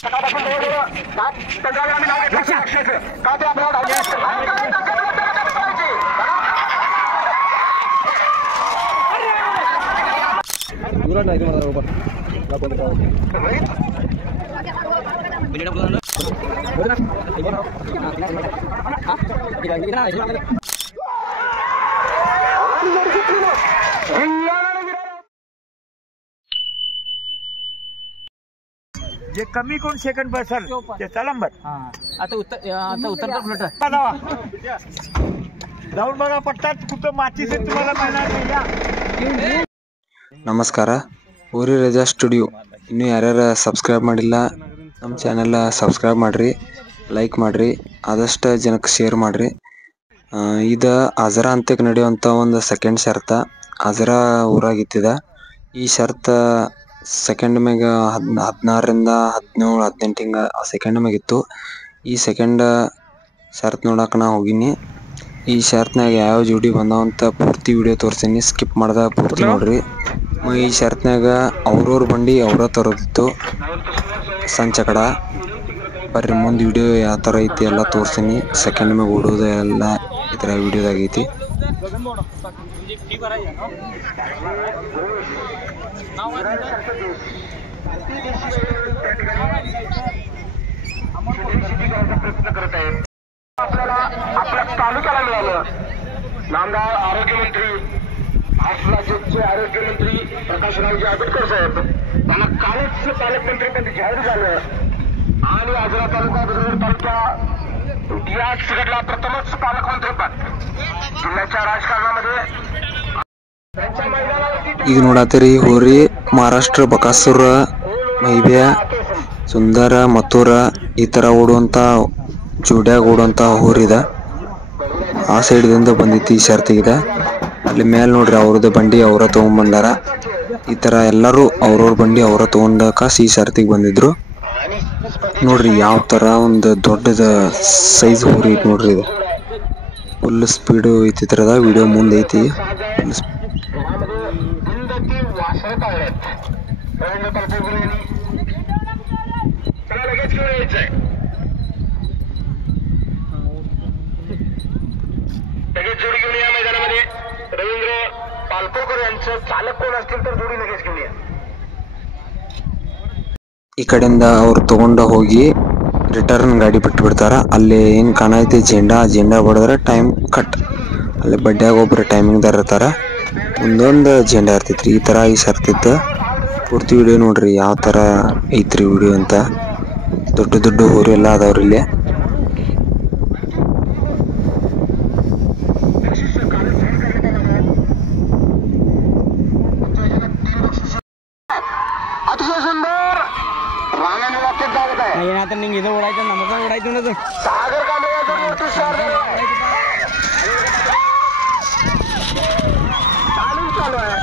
जे कमी कोण सेकंड बसल त्याचा नंबर. आता उतरता फ्लोट जाऊन बघा पट्टात कुठं मातीचे तुम्हाला मिळणार. ನಮಸ್ಕಾರ, ಊರಿ ರಜಾ ಸ್ಟುಡಿಯೋ. ಇನ್ನೂ ಯಾರ್ಯಾರು ಸಬ್ಸ್ಕ್ರೈಬ್ ಮಾಡಿಲ್ಲ ನಮ್ಮ ಚಾನೆಲ್ ಸಬ್ಸ್ಕ್ರೈಬ್ ಮಾಡಿರಿ, ಲೈಕ್ ಮಾಡಿರಿ, ಆದಷ್ಟು ಜನಕ್ಕೆ ಶೇರ್ ಮಾಡಿರಿ. ಇದು ಅಜರಾ ಅಂತಕ್ಕೆ ನಡೆಯುವಂಥ ಒಂದು ಸೆಕೆಂಡ್ ಶರ್ತ. ಅಜರಾ ಊರಾಗಿತ್ತಿದ ಈ ಶರ್ತ ಸೆಕೆಂಡ್ ಮ್ಯಾಗ 16ರಿಂದ 17 18 ಹಿಂಗೆ ಸೆಕೆಂಡ್ ಮ್ಯಾಗಿತ್ತು. ಈ ಸೆಕೆಂಡ್ ಶರ್ತ್ ನೋಡಕ್ಕೆ ನಾ ಹೋಗಿನಿ. ಈ ಶರ್ತ್ನಾಗ ಯಾವ ಜೋಡಿ ಬಂದಾವಂತ ಪೂರ್ತಿ ವಿಡಿಯೋ ತೋರಿಸ್ತೀನಿ, ಸ್ಕಿಪ್ ಮಾಡ್ದ ಪೂರ್ತಿ ನೋಡ್ರಿ. ಈ ಶರ್ತ್ನಾಗ ಅವ್ರವ್ರ ಬಂಡಿ ಅವ್ರ ತರೋದಿತ್ತು ಸಂಚಕಡ. ಬರ್ರಿ ಮುಂದೆ ವಿಡಿಯೋ ಯಾವ ಥರ ಐತಿ ಎಲ್ಲ ತೋರಿಸ್ತೀನಿ. ಸೆಕೆಂಡ್ ಮ್ಯಾಗ ಓಡೋದು ಎಲ್ಲ ಈ ಥರ ವಿಡಿಯೋದಾಗ ಐತಿ. आपल्या तालुक्याला मिळालं. नामदार आरोग्यमंत्री, महाराष्ट्र राज्याचे आरोग्यमंत्री प्रकाशरावजी आंबेडकर साहेब त्यांना कालच पालकमंत्री पण जाहीर झालं आणि आजरा तालुका बुद्रुक तालुका या तिकडला प्रथमच पालकमंत्री पद जिल्ह्याच्या राजकारणामध्ये. ಈಗ ನೋಡತ್ತೀರಿ ಹೋರಿ ಮಹಾರಾಷ್ಟ್ರ ಬಕಾಸುರ, ಮೈಬ್ಯಾ, ಸುಂದರ, ಮಥುರ ಈ ಥರ ಓಡುವಂಥ ಜೋಡ್ಯಾಗ ಓಡುವಂಥ ಹೋರಿದ. ಆ ಸೈಡ್ದಿಂದ ಬಂದಿತ್ತು ಈ ಶರ್ತಿಗಿದೆ. ಅಲ್ಲಿ ಮೇಲೆ ನೋಡ್ರಿ ಅವ್ರದ್ದು ಬಂಡಿ ಅವರ ತೊಗೊಂಡ್ಬಂದಾರ. ಈ ಥರ ಎಲ್ಲರೂ ಅವ್ರವ್ರ ಬಂಡಿ ಅವರ ತೊಗೊಂಡಾಕ ಈ ಶರ್ತಿಗೆ ಬಂದಿದ್ರು. ನೋಡ್ರಿ ಯಾವ ಥರ ಒಂದು ದೊಡ್ಡದ ಸೈಜ್ ಹೋರಿ ಐತಿ ನೋಡ್ರಿ. ಇದು ಫುಲ್ ಸ್ಪೀಡು ಐತಿ. ಥರದ ವಿಡಿಯೋ ಮುಂದೆ ಐತಿ. लगेच जोडी घेऊन या मैदानामध्ये. रवींद्र पालकोकर यांचं चालक कोण असतील तर जोडी लगेच घेऊन या. ಈ ಕಡೆಯಿಂದ ಅವ್ರು ತಗೊಂಡ ಹೋಗಿ ರಿಟರ್ನ್ ಗಾಡಿ ಬಿಟ್ಟು ಬಿಡ್ತಾರ. ಅಲ್ಲಿ ಏನು ಕಾಣೈತಿ ಜೆಂಡಾ ಬಡಿದ್ರೆ ಟೈಮ್ ಕಟ್. ಅಲ್ಲಿ ಬಡ್ಡ್ಯಾಗ ಒಬ್ರು ಟೈಮಿಂಗ್ದಾರ ಇರ್ತಾರ, ಒಂದೊಂದು ಜೆಂಡಾ ಇರ್ತೈತ್ರಿ. ಈ ಥರ ಈ ಸರ್ತಿತ್ತು. ಪೂರ್ತಿ ವಿಡಿಯೋ ನೋಡ್ರಿ ಯಾವ ಥರ ಐತ್ರಿ ವಿಡಿಯೋ ಅಂತ. ದೊಡ್ಡ ದೊಡ್ಡ ಹೋರಿ ಎಲ್ಲ ಅದಾವ್ರಿ ಇಲ್ಲಿ. ಏನಾತ ನಿಂಗೆ ಇದು ಓಡಾಯ್ತು, ನಮಗ ಓಡಾಯ್ತು ಅನ್ನೋದು. सागर कांबळेचं मोठं शहर चालू आहे.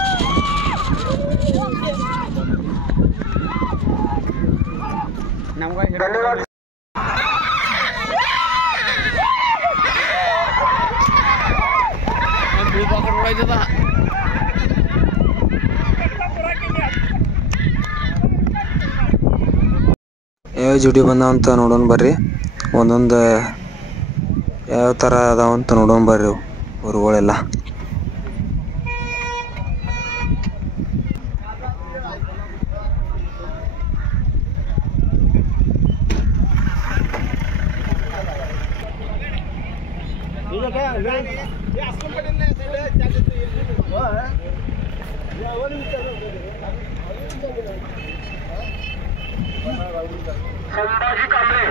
ನಮಗ धन्यवाद. ಓಡಾಯ್ತದ. ಯಾವ ಜೋಡಿ ಬಂದಾವಂತ ನೋಡೋಣ ಬರ್ರಿ. ಒಂದೊಂದು ಯಾವ ಥರ ಅದಾವಂತ ನೋಡೋಣ ಬರ್ರಿ ಊರುಗಳೆಲ್ಲ. संभाजी कांबळे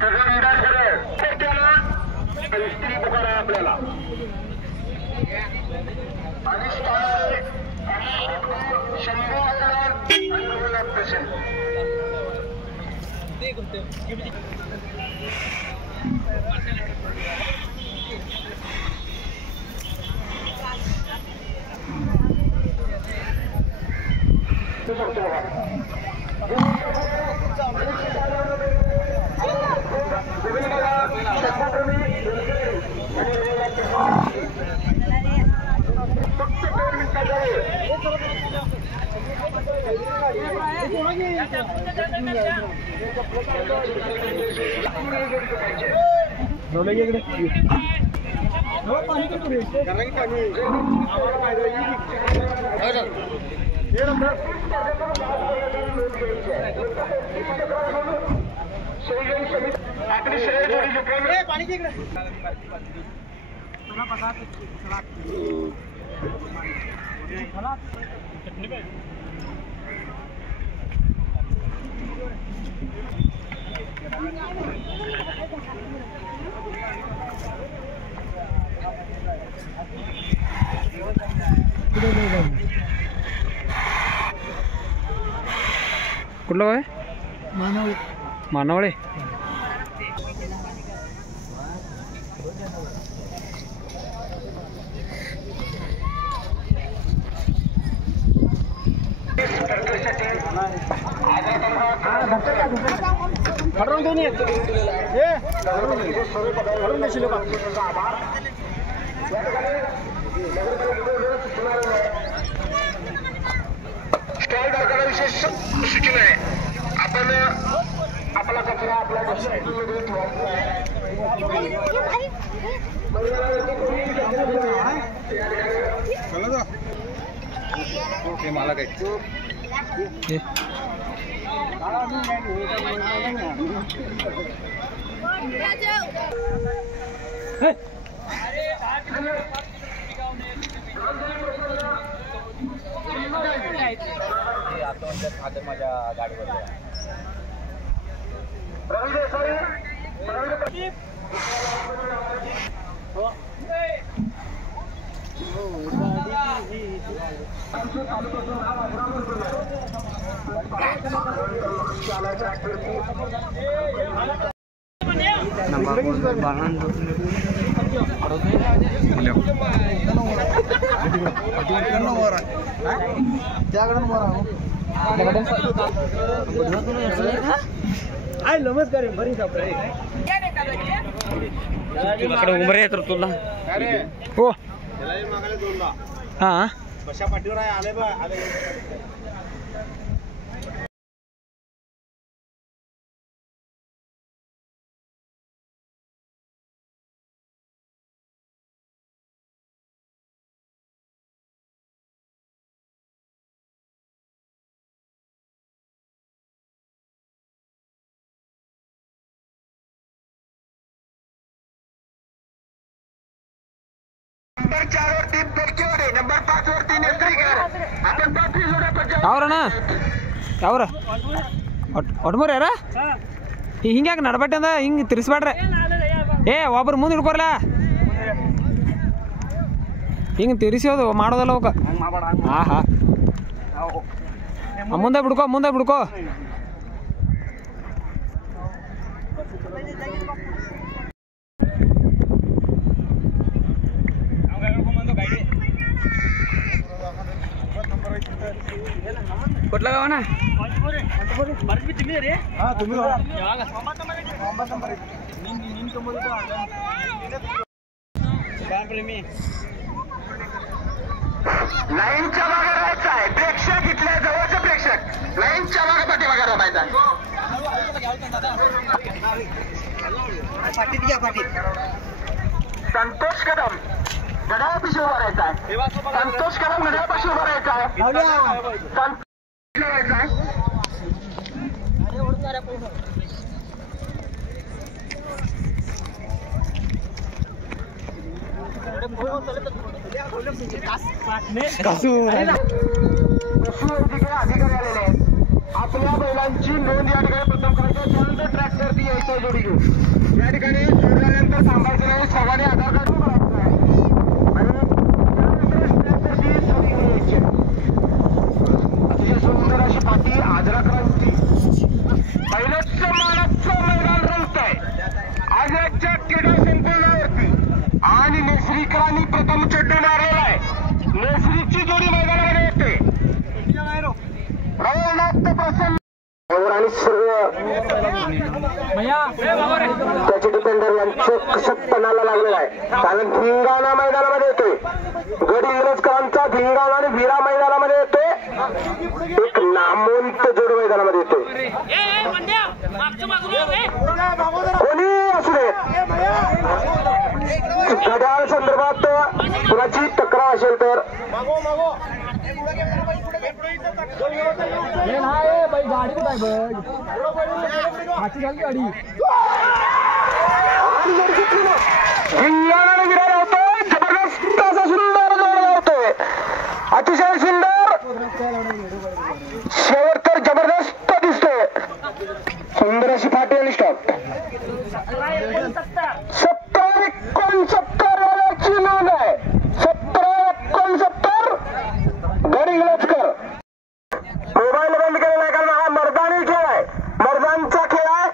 त्याचा विधान करेल त्याला स्त्री पुकार आहे आपल्याला. आणि शंभू आणि पेशंट कुठलं काय मानवळे स्टॉल धारकाला विशेष सूचना आहे. आपण आपला कचरा आपल्या डस्टबिनमध्ये ठेवायचा आहे. मला काय माझ्या गाडीवर नमस्कार बरी उमरे तर तुला हो हा कशा पाठीवर आहे आले बा आले नंबर 4 वरती बेलकेवाडे, नंबर 5 वरती नेसरीकर. आपण 5 जोड्या ಯಾವ್ರಣ್ಣ ಯಾವ್ರ ಒಟ್ಮೂರ ಯಾರ ಹಿಂಗ್ಯಾಕೆ ನಡ್ಬಟ್ಟೆ ಅಂದ ಹಿಂಗೆ ತಿರ್ಸ್ಬೇಡ್ರಿ ಏ ಒಬ್ರು ಮುಂದೆ ಹಿಡ್ಕೊರ್ಲ ಹಿಂಗೆ ತಿರ್ಸೋದು ಮಾಡೋದಲ್ಲ ಅವಕ್ಕೆ ಹಾ ಹಾ ಮುಂದೆ ಬಿಡ್ಕೋ कुठला गाव ना लाईनच्या मागे राहायचं आहे. प्रेक्षक इथल्या जवळचे प्रेक्षक लाईनच्या मागे पाठीमागे राहायचं आहे. संतोष कदम घड्याळापाशी उभा राहायचा आहे. संतोष कदम घड्याळापाशी उभा राहायचा आहे. अधिकारी आलेले आहेत. आपल्या बैलांची नोंद या ठिकाणी प्रथम करायची. त्यानंतर ट्रॅक्टरची यायचं जोडी घेऊन या ठिकाणी जोडल्यानंतर थांबायचं नाही. सर्वांनी आधार कार्ड करायचं आहे आणि त्यानंतर ट्रॅक्टरची जोडी घेऊन यायची. अतिशय सुंदर अशी पाठी आजरा क्रांती बैलाचं मानाचं मैदान रंगत आहे आजराच्या क्रीडा संकुलावरती आणि नेसरीकरांनी प्रथम चड्डी मारलेला आहे. नेसरीची जोडी मैदानामध्ये येते. आणि सर्व त्याचे डिपेंडर यांचं कसपणाला लागलेला आहे. कारण धिंगाणा मैदानामध्ये येतोय. गडी इंग्रजकरांचा धिंगाणा आणि वीरा मैदानामध्ये येतोय एक नामवंत जोड मैदानामध्ये येते कोणी असू दे घड्याळ संदर्भात कुणाची तक्रार असेल तर विरार होतोय जबरदस्त असा सुंदर जोड होतोय अतिशय सुंदर शेवट तर जबरदस्त दिसतोय सुंदर अशी फाटी आणि स्टॉप 70-69 वाल्याची नोंद आहे 70-69 गडी गलचकर मोबाईल बंद केलेला आहे कारण हा मर्दानी खेळ आहे मर्दांचा खेळ आहे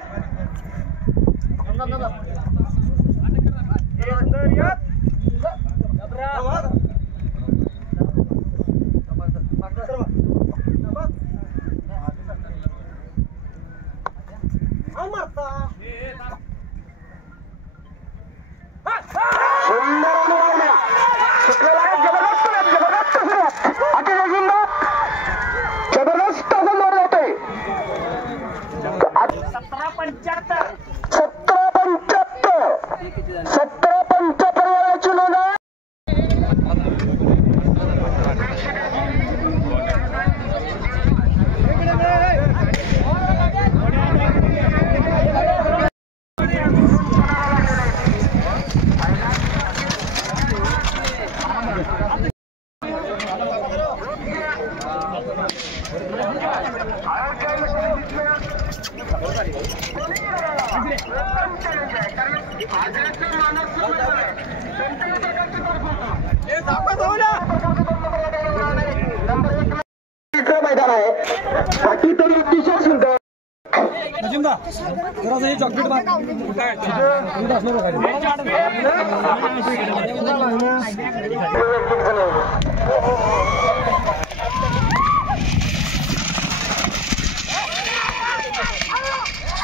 मैदान आहे बाकी तरी अतिशय सुंदर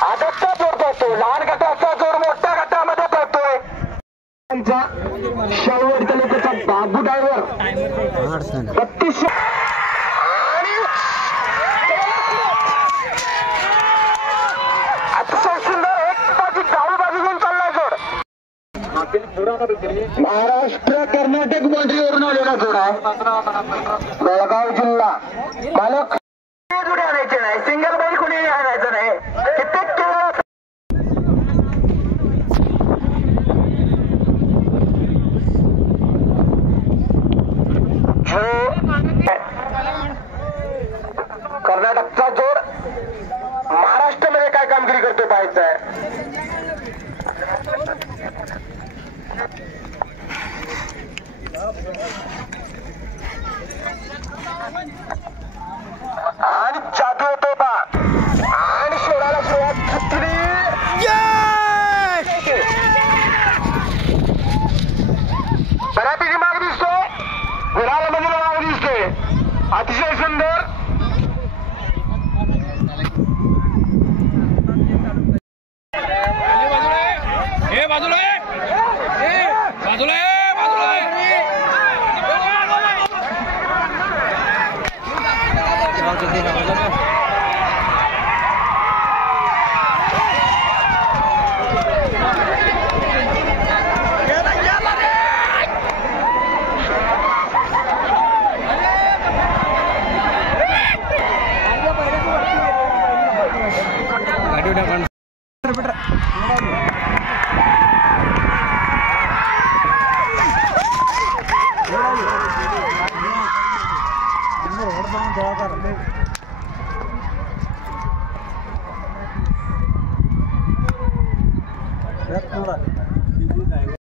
आदतचा जोर पडतो लहान गटाचा जोर मोठ्या गटामध्ये पडतोय शाहूवाडी तालुक्याचा बाबू ड्रायव्हर 32 महाराष्ट्र कर्नाटक बाँड्रीवरून आलेला जोड आहे बेळगाव जिल्हा मालक जोडी आणायचे नाही सिंगल बैल कोणी आणायचं नाही कित्येक कर्नाटकचा जोड महाराष्ट्रामध्ये काय कामगिरी करतोय पाहायचं आहे आणि जादू होतो बा आणि सोडायला सुरुवात बऱ्यापैकी माग दिसतोय गुलाबामध्ये माग दिसतोय अतिशय सुंदर